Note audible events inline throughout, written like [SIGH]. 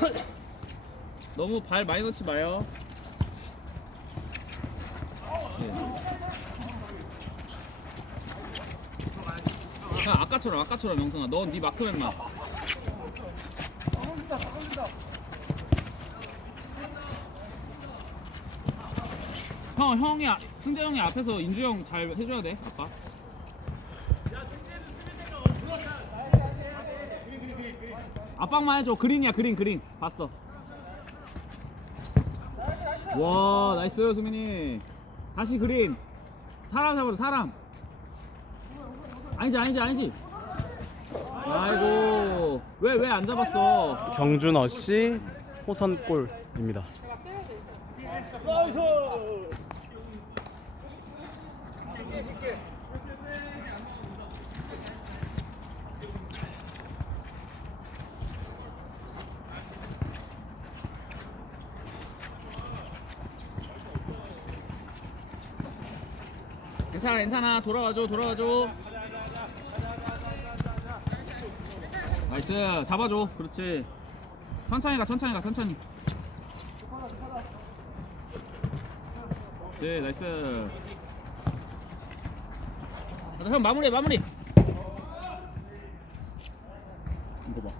[LAUGHS] 너무 발 많이 넣지 마요. 네. 아까처럼 아까처럼 영성아 넌 네 마크맨만 형 형이 아- 승재 형이 앞에서 인주 형 잘 해줘야 돼 아빠 압박만 해줘. 그린이야 그린 그린. 봤어. 와 나이스 수민이. 다시 그린. 사람 잡아줘 사람. 아니지 아니지 아니지. 아이고. 왜 왜 안 잡았어? 경준어 씨 호선골입니다. 괜찮아 괜찮아. 돌아와줘 돌아와줘. 나이스. 잡아줘. 그렇지. 천천히 가 천천히 가 천천히. 네 나이스. 가자 형 마무리해 마무리. 이거 봐.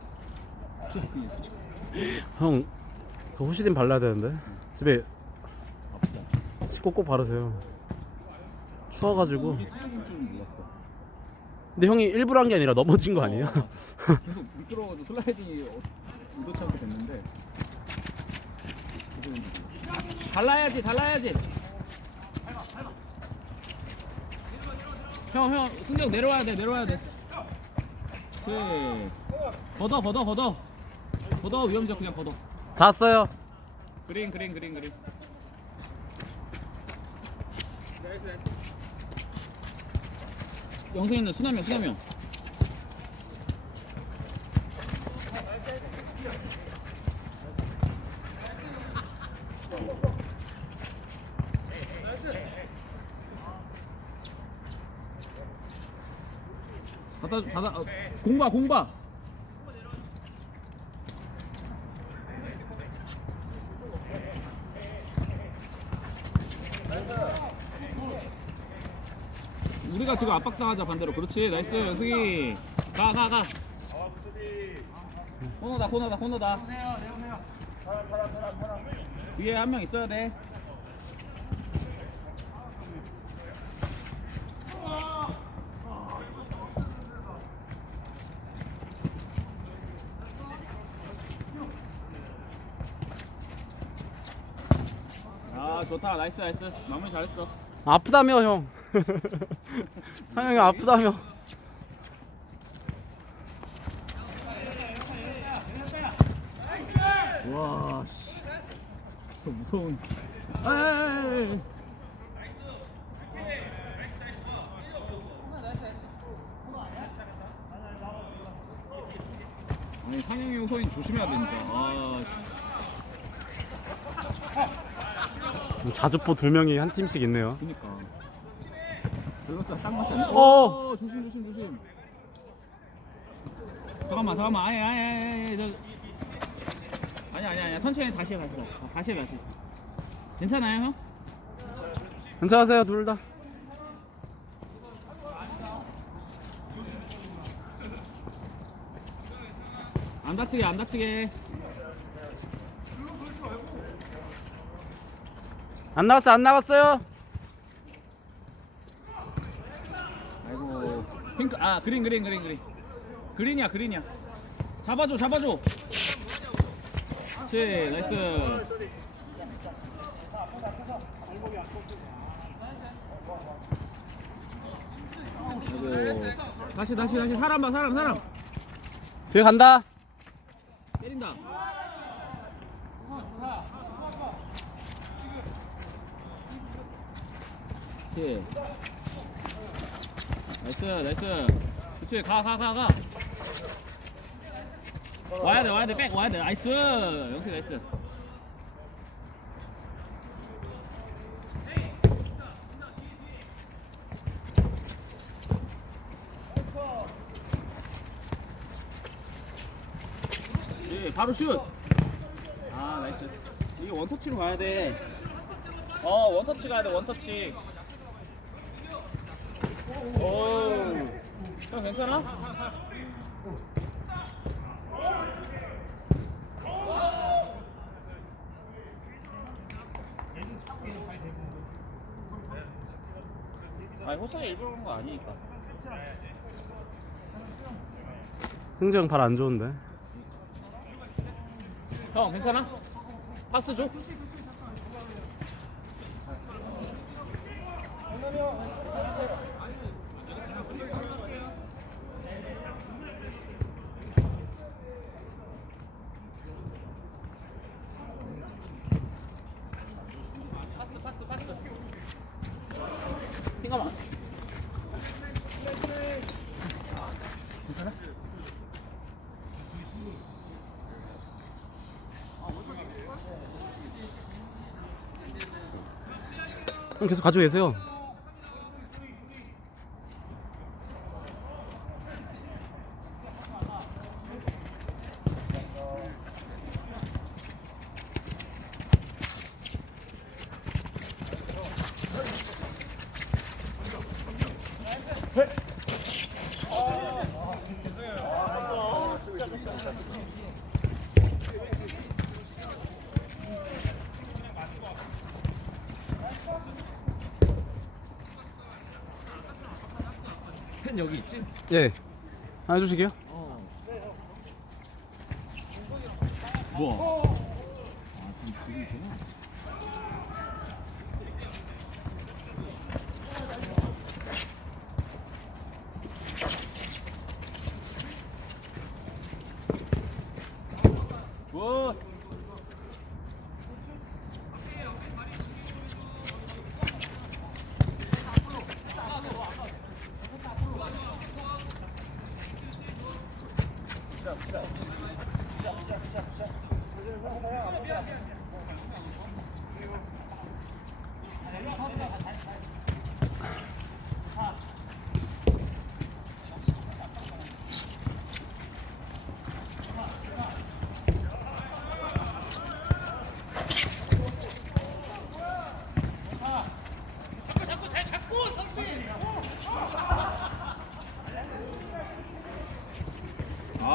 [LAUGHS] 형, 그 호시딘 발라야 되는데? 집에 아프다. 씻고 꼭 바르세요. 추워가지고. 이게 찢어질 줄은 몰랐어 근데 형이 일부러 한 게 아니라 넘어진 거 아니에요? 어, 맞아. [LAUGHS] 계속 미끄러워서 슬라이딩이 어- 의도치 않게 됐는데 달라야지 달라야지 형 형 승경 내려와야 돼 내려와야 돼 그렇지 걷어 걷어 걷어 걷어 위험적 그냥 걷어 다 왔어요. 그린 그린 그린 그린 영생이는 수남형 수남형 받아 받아 어, 공봐 공봐 우리가 지금 압박당하자 반대로. 그렇지. 나이스 연승이. 가 가가. 코너다 코너다 코너다. 뒤에 한 명 있어야 돼. 아 좋다. 나이스 나이스. 마무리 잘했어. 아프다며 형. [LAUGHS] 상영이 아프다며. 와, 씨. 저 무서운. 에이. 아니 상영이 형 소인 조심해야 돼 진짜. 아, 자주포 두 명이 한 팀씩 있네요. 그니까. 밸런스가 딱 않나? 어. 어, 조심 조심 조심. 잠깐만 잠깐만 아니 아니 아니 아니 저 아니 아니 아니 천천히 다시 해 다시 해 아, 다시 해 다시 해. 괜찮아요 형? 괜찮으세요 둘 다? 안 다치게 안 다치게 안 나왔어 안 나왔어요? 아이고 핑크 아 그린 그린 그린 그린. 그린이야 그린이야. 잡아줘 잡아줘. 그렇지 나이스. 아이고 다시 다시 다시. 사람 봐 사람 사람. 뒤에 간다. 때린다. 그렇지 나이스 나이스. 그렇지 가가 가가. 와야 돼 와야 돼백 와야 돼. 나이스. 영식 나이스. 예 바로 슛. 아 나이스. 이게 원터치로 가야 돼 어 원터치 가야 돼 원터치 오형 괜찮아? 아니 호성이 일부러 그런 거 아니니까 승재 형발 안 좋은데. 형 괜찮아? 파스 줘 파스 파스 파스 팅가만 괜찮아? 형 계속 가지고 계세요. 펜 여기 있지? 예. 하나 해주시게요? 뭐? 굿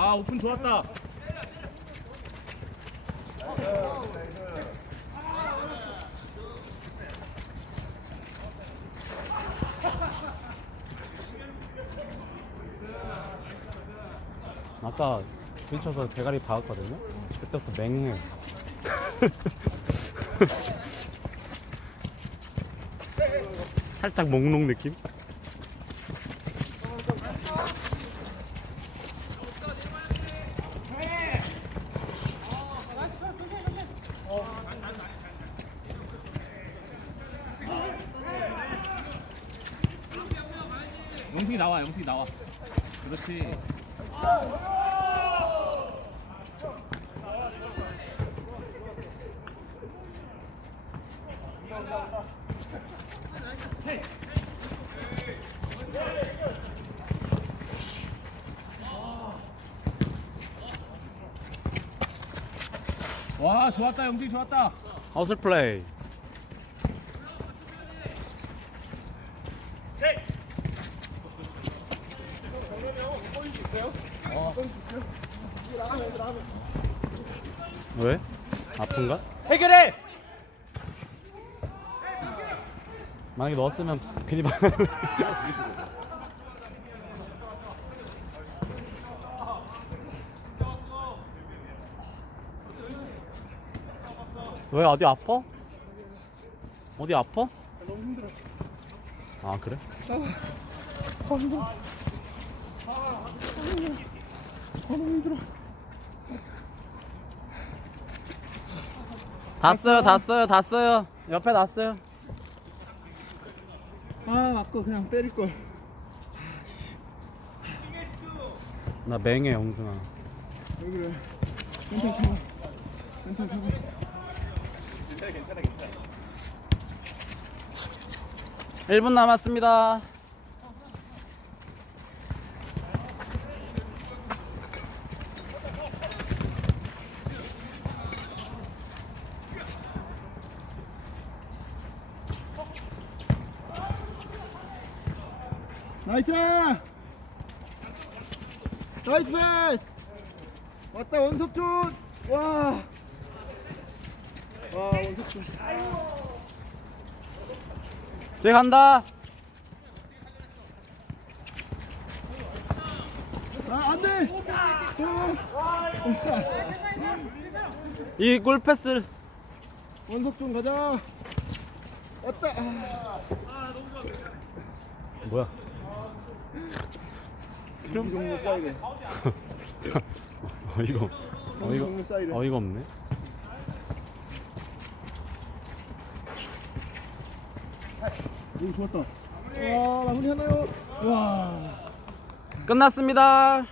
아 오픈 좋았다. 아까 부딪혀서 대가리 박았거든요. 그때부터 맹해. [LAUGHS] 살짝 몽롱 느낌? 영승이 나와 영승이 나와. 그렇지. 와 좋았다 영승이 좋았다. 하우스 플레이. 왜? 아픈가? 해결해. 만약에 넣었으면 괜히 막 [LAUGHS] 왜 어디 아파? 어디 아파? 너무 힘들어. 아 그래? 다 써요 다 써요 다 써요 옆에 놨어요 아 아까 그냥 때릴 걸. 나 맹해 영승아 왜 그래? 멘탈 잡아. 멘탈 잡아. 괜찮아 괜찮아 괜찮아 1분 남았습니다 나이스 나이스 패스 왔다 원석준 와 와, 원석준. 뒤에 간다 아, 안 돼! 이 골 패스 원석준 가자. 왔다. 아, 뭐야 종류 사이렌. 어이가 어이가 종류 사이렌. 어이가 없네 오, 좋았다. 와, 마무리 하나요? 와. 끝났습니다